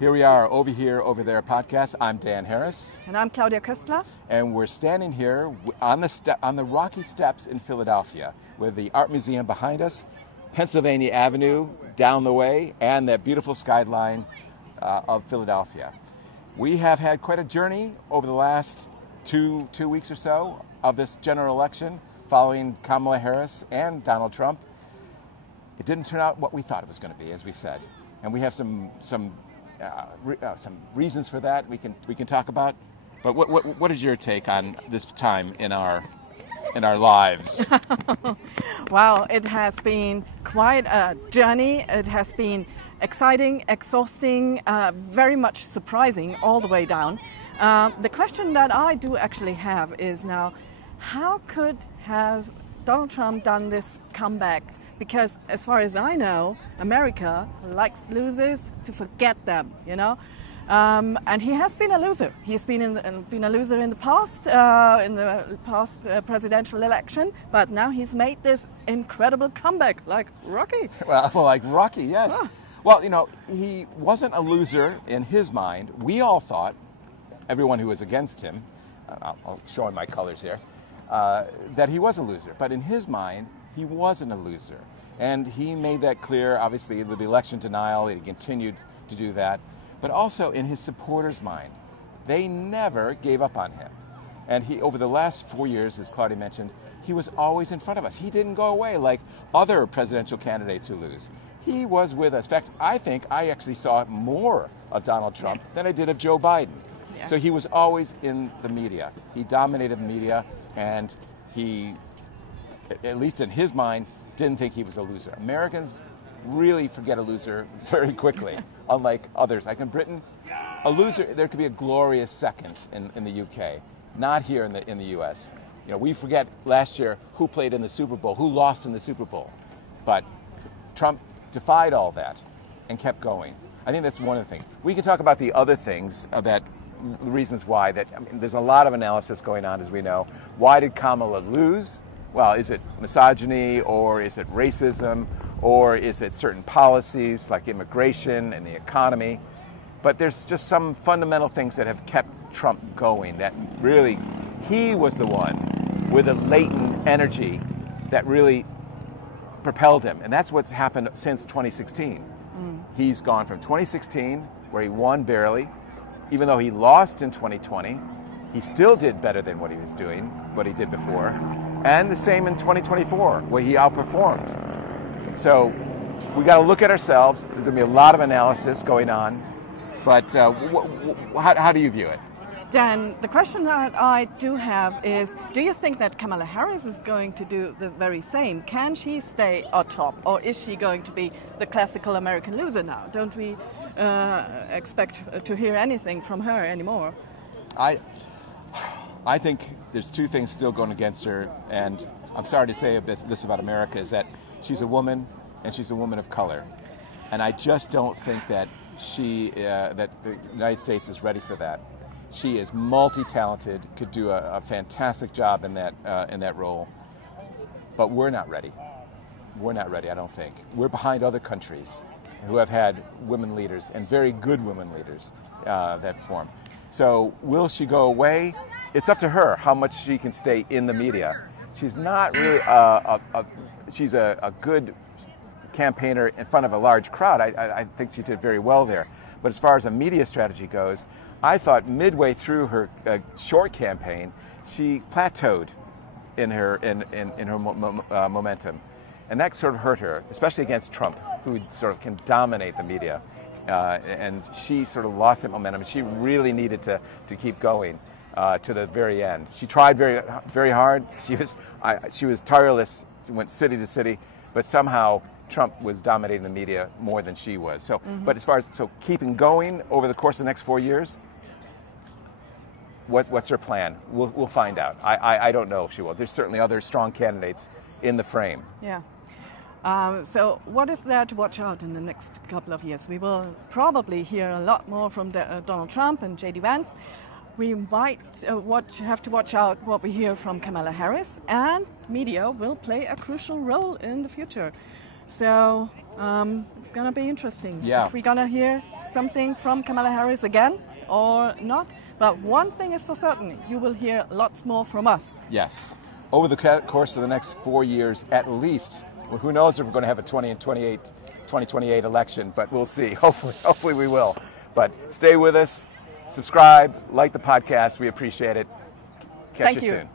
Here we are, over there podcast. I'm Dan Harris. And I'm Claudia Köstler. And we're standing here on the rocky steps in Philadelphia with the Art Museum behind us, Pennsylvania Avenue down the way, and that beautiful skyline of Philadelphia. We have had quite a journey over the last two weeks or so of this general election following Kamala Harris and Donald Trump. It didn't turn out what we thought it was going to be, as we said. And we have some reasons for that we can talk about. But what is your take on this time in our lives? Wow, it has been quite a journey. It has been exciting, exhausting, very much surprising all the way down. The question that I do actually have is now, how could have Donald Trump done this comeback? Because as far as I know, America likes losers to forget them, you know. And he has been a loser. He's been a loser in the past presidential election, but now he's made this incredible comeback, like Rocky. Well, like Rocky, yes. Ah. Well, you know, he wasn't a loser in his mind. We all thought, everyone who was against him, I'll show my colors here, that he was a loser. But in his mind, he wasn't a loser. And he made that clear, obviously, with the election denial. He continued to do that. But also in his supporters' mind, they never gave up on him. And he, over the last 4 years, as Claudia mentioned, he was always in front of us. He didn't go away like other presidential candidates who lose. He was with us. In fact, I think I actually saw more of Donald Trump than I did of Joe Biden. Yeah. So he was always in the media. He dominated the media, and he, at least in his mind, didn't think he was a loser. Americans really forget a loser very quickly, unlike others. Like in Britain, a loser, there could be a glorious second in the UK, not here in the US. You know, we forget last year who played in the Super Bowl, who lost in the Super Bowl. But Trump defied all that and kept going. I think that's one of the things. We can talk about the other things, the reasons why. There's a lot of analysis going on, as we know. Why did Kamala lose? Well, is it misogyny, or is it racism, or is it certain policies like immigration and the economy? But there's just some fundamental things that have kept Trump going, that really, he was the one with a latent energy that really propelled him. And that's what's happened since 2016. He's gone from 2016, where he won barely, even though he lost in 2020, he still did better than what he was doing, what he did before. And the same in 2024, where he outperformed. So we got to look at ourselves. There's going to be a lot of analysis going on. But how do you view it? Dan, the question that I do have is, do you think that Kamala Harris is going to do the very same? Can she stay on top, or is she going to be the classical American loser now? Don't we expect to hear anything from her anymore? I think there's two things still going against her, and I'm sorry to say this about America, is that she's a woman, and she's a woman of color. And I just don't think that that the United States is ready for that. She is multi-talented, could do a fantastic job in that role, but we're not ready. We're not ready, I don't think. We're behind other countries who have had women leaders, and very good women leaders that form. So will she go away? It's up to her how much she can stay in the media. She's not really she's a good campaigner in front of a large crowd. I think she did very well there. But as far as a media strategy goes, I thought midway through her short campaign, she plateaued in her momentum, and that sort of hurt her, especially against Trump, who sort of can dominate the media. And she sort of lost that momentum. She really needed to keep going to the very end. She tried very hard. She was tireless. She went city to city, but somehow Trump was dominating the media more than she was. So, but as far as keeping going over the course of the next 4 years, what's her plan? We'll find out. I don't know if she will. There's certainly other strong candidates in the frame. Yeah. So what is there to watch out in the next couple of years? We will probably hear a lot more from Donald Trump and J.D. Vance. We might have to watch out what we hear from Kamala Harris, and media will play a crucial role in the future. So It's going to be interesting. Yeah. If we're going to hear something from Kamala Harris again or not. But one thing is for certain, you will hear lots more from us. Yes. Over the course of the next 4 years at least. Well, who knows if we're going to have a 2028 election, but we'll see. Hopefully we will. But stay with us, subscribe, like the podcast. We appreciate it. Catch you soon.